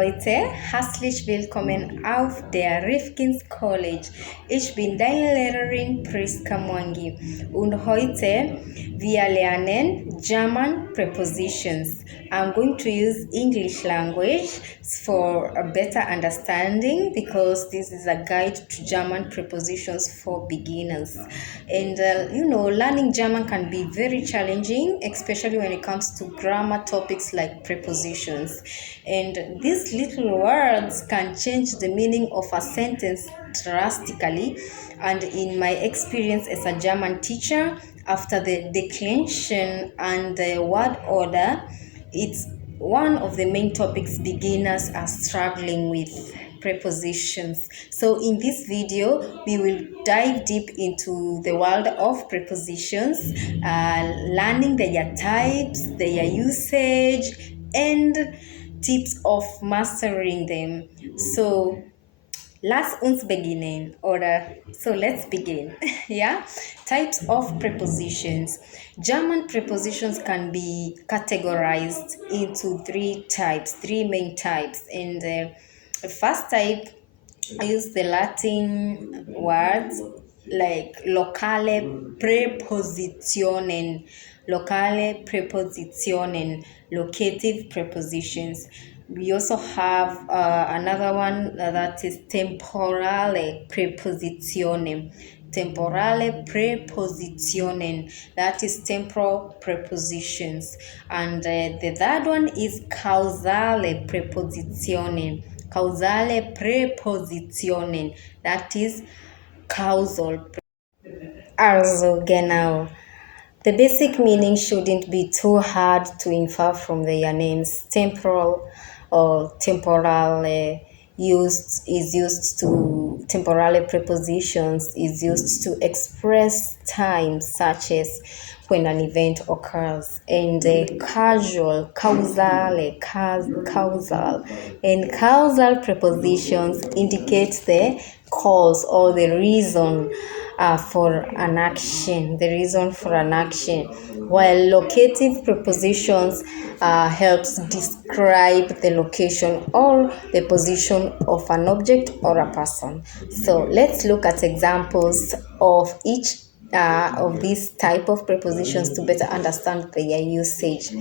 Leute, herzlich willkommen auf der Rifkins College. Ich bin deine Lehrerin Priska Mwangi und heute wir lernen German Prepositions. I'm going to use English language for a better understanding because this is a guide to German prepositions for beginners. And learning German can be very challenging, especially when it comes to grammar topics like prepositions. And these little words can change the meaning of a sentence drastically. And in my experience as a German teacher, after the declension and the word order, it's one of the main topics beginners are struggling with: prepositions. So in this video we will dive deep into the world of prepositions, learning their types, their usage, and tips of mastering them. So lass uns beginnen, so let's begin. Yeah, types of prepositions. German prepositions can be categorized into three main types. And the first type, I use the Latin words like locale prepositionen, locative prepositions. We also have another one that is temporale prepositionen. Temporale prepositionen, that is temporal prepositions. And the third one is causale prepositionen. Causale prepositionen, that is causal. Also, genau. The basic meaning shouldn't be too hard to infer from their names. Temporal or temporal temporally prepositions is used to express time, such as when an event occurs. And causal and causal prepositions indicate the cause or the reason for an action, while locative prepositions helps describe the location or the position of an object or a person. So let's look at examples of each of these type of prepositions to better understand their usage.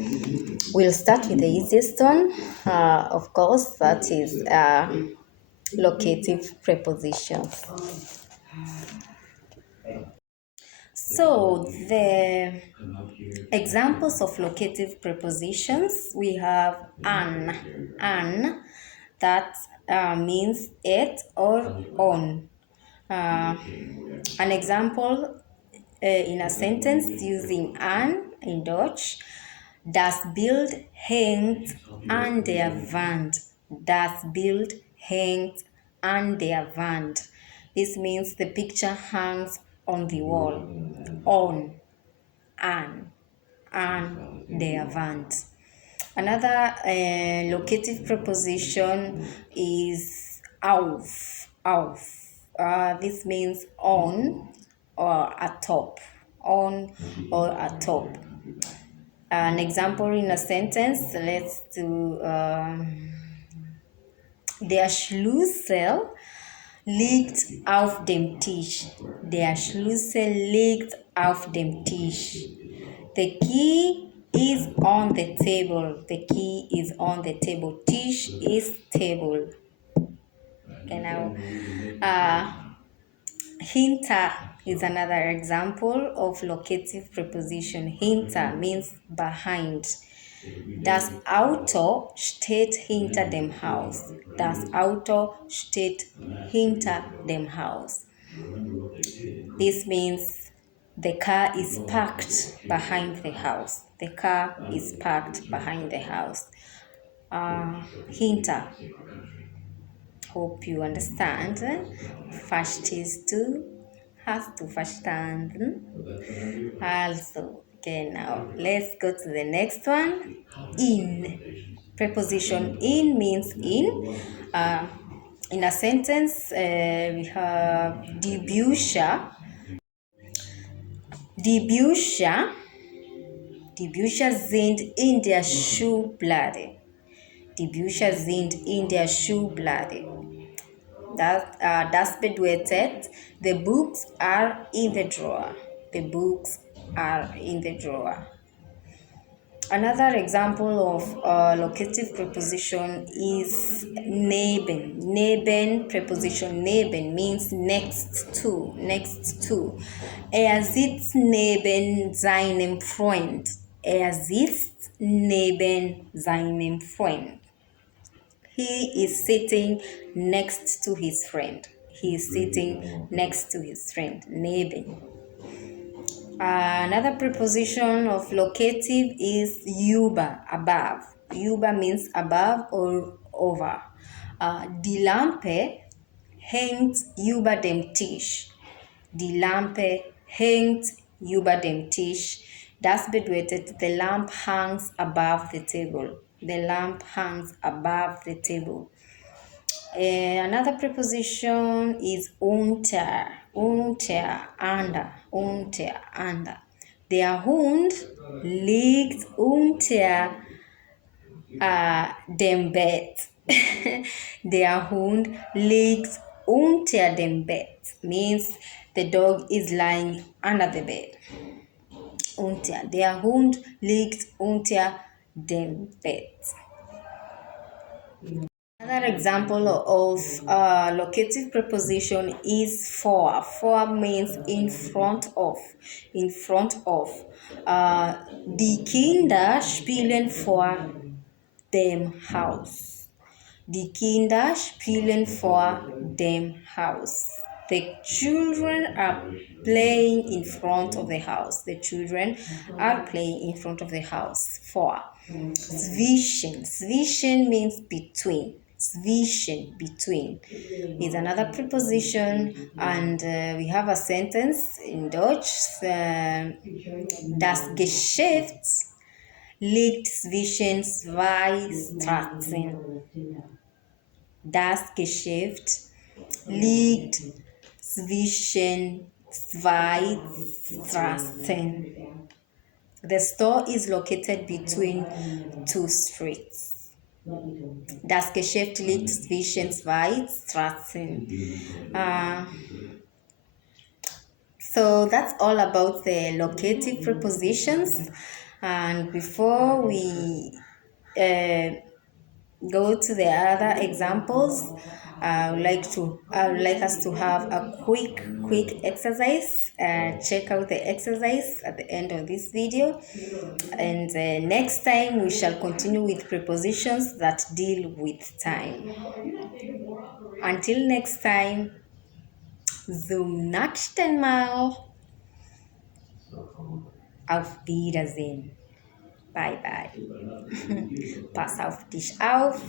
We'll start with the easiest one, of course, that is locative prepositions. So the examples of locative prepositions, we have an, that means it or on. An example in a sentence using an in Dutch: Das Bild hängt an der Wand. Das Bild hängt an der Wand. This means the picture hangs on the wall. On, an der Wand. Another locative preposition is auf. This means on or atop. On or atop. An example in a sentence, let's do der Schlüssel liegt auf dem Tisch. Der Schlüssel liegt auf dem Tisch. The key is on the table. The key is on the table. Tisch is table. Okay, now, hinter is another example of locative preposition. Hinter means behind. Das Auto steht hinter dem Haus. Das Auto steht hinter dem Haus. This means the car is parked behind the house. The car is parked behind the house. Hinter. Hope you understand. Verstehst du? Hast du verstanden? Also, okay, now let's go to the next one. In. Preposition in means in. In a sentence, we have die Bücher sind in der Schublade. Die Bücher sind in der Schublade. Das bedeutet, the books are in the drawer. The books are in the drawer. Another example of a locative preposition is neben. Neben preposition neben means next to, next to. Er sitzt neben seinem Freund. Er sitzt neben seinem Freund. He is sitting next to his friend. He is sitting next to his friend. Neben. Another preposition of locative is über, above. Über means above or over. Die Lampe hängt über dem Tisch. Die Lampe hängt über dem Tisch. Das bedeutet, the lamp hangs above the table. The lamp hangs above the table. Another preposition is unter, under. Der Hund liegt unter dem Bett. Der Hund liegt unter dem Bett means the dog is lying under the bed. Der Hund liegt unter dem Bett. Another example of locative preposition is vor. Vor means in front of. In front of. Die Kinder spielen vor dem Haus. Die Kinder spielen vor dem Haus. The children are playing in front of the house. The children are playing in front of the house. Vor. Zwischen. Zwischen means between. Zwischen, between, is another preposition, and we have a sentence in Deutsch. Das Geschäft liegt zwischen zwei Straßen. Das Geschäft liegt zwischen zwei Straßen. The store is located between two streets. Das Geschäft liegt zwischen zwei Straßen. So that's all about the locative prepositions. And before we go to the other examples, I would like us to have a quick exercise. Check out the exercise at the end of this video, and next time we shall continue with prepositions that deal with time. Until next time, zum nächsten Mal. Auf Wiedersehen. Bye bye. Pass auf dich auf.